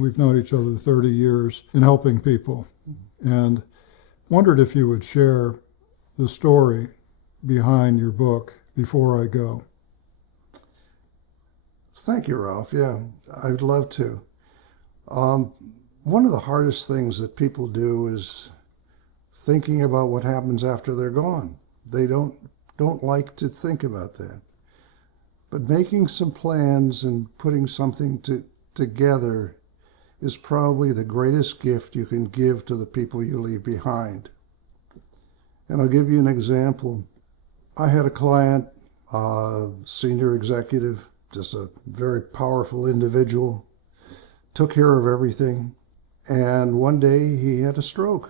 We've known each other 30 years in helping people, and wondered if you would share the story behind your book, Before I Go. Thank you, Ralph. Yeah, I'd love to. One of the hardest things that people do is thinking about what happens after they're gone. They don't like to think about that. But making some plans and putting something together is probably the greatest gift you can give to the people you leave behind. And I'll give you an example. I had a client, senior executive, just a very powerful individual, took care of everything. And one day he had a stroke.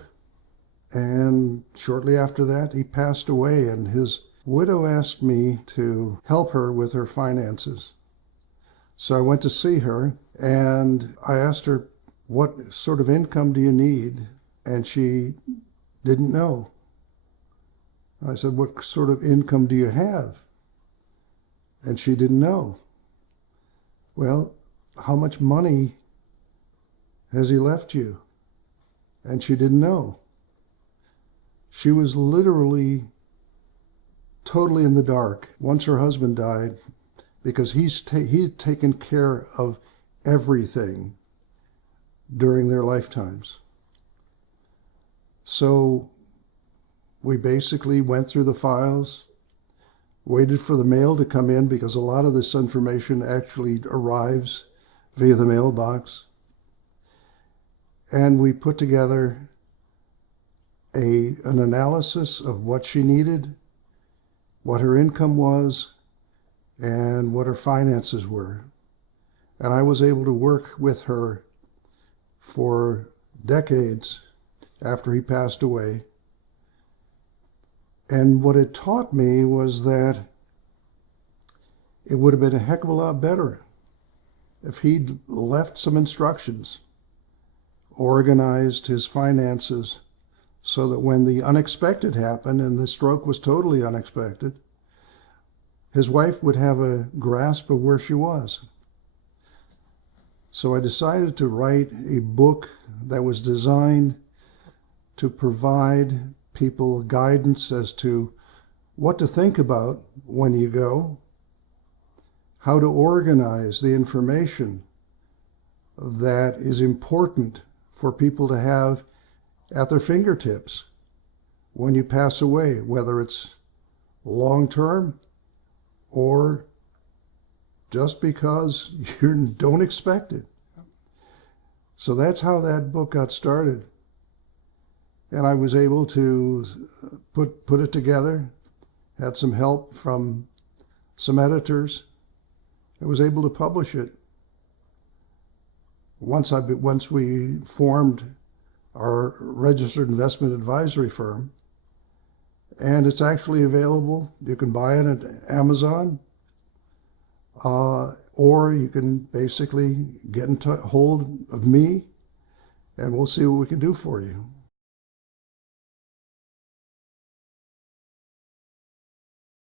And shortly after that, he passed away, and his widow asked me to help her with her finances. So I went to see her, and I asked her, what sort of income do you need? And she didn't know. I said, what sort of income do you have? And she didn't know. Well, how much money has he left you? And she didn't know. She was literally totally in the dark once her husband died, because he'd taken care of everything during their lifetimes. So we basically went through the files, waited for the mail to come in, because a lot of this information actually arrives via the mailbox. And we put together an analysis of what she needed, what her income was, and what her finances were. And I was able to work with her for decades after he passed away. And what it taught me was that it would have been a heck of a lot better if he'd left some instructions, organized his finances, so that when the unexpected happened, and the stroke was totally unexpected, his wife would have a grasp of where she was. So I decided to write a book that was designed to provide people guidance as to what to think about when you go, how to organize the information that is important for people to have at their fingertips when you pass away, whether it's long-term or just because you don't expect it. So that's how that book got started. And I was able to put it together, had some help from some editors. I was able to publish it. Once we formed our registered investment advisory firm, and it's actually available. You can buy it at Amazon, or you can basically get in hold of me, and we'll see what we can do for you.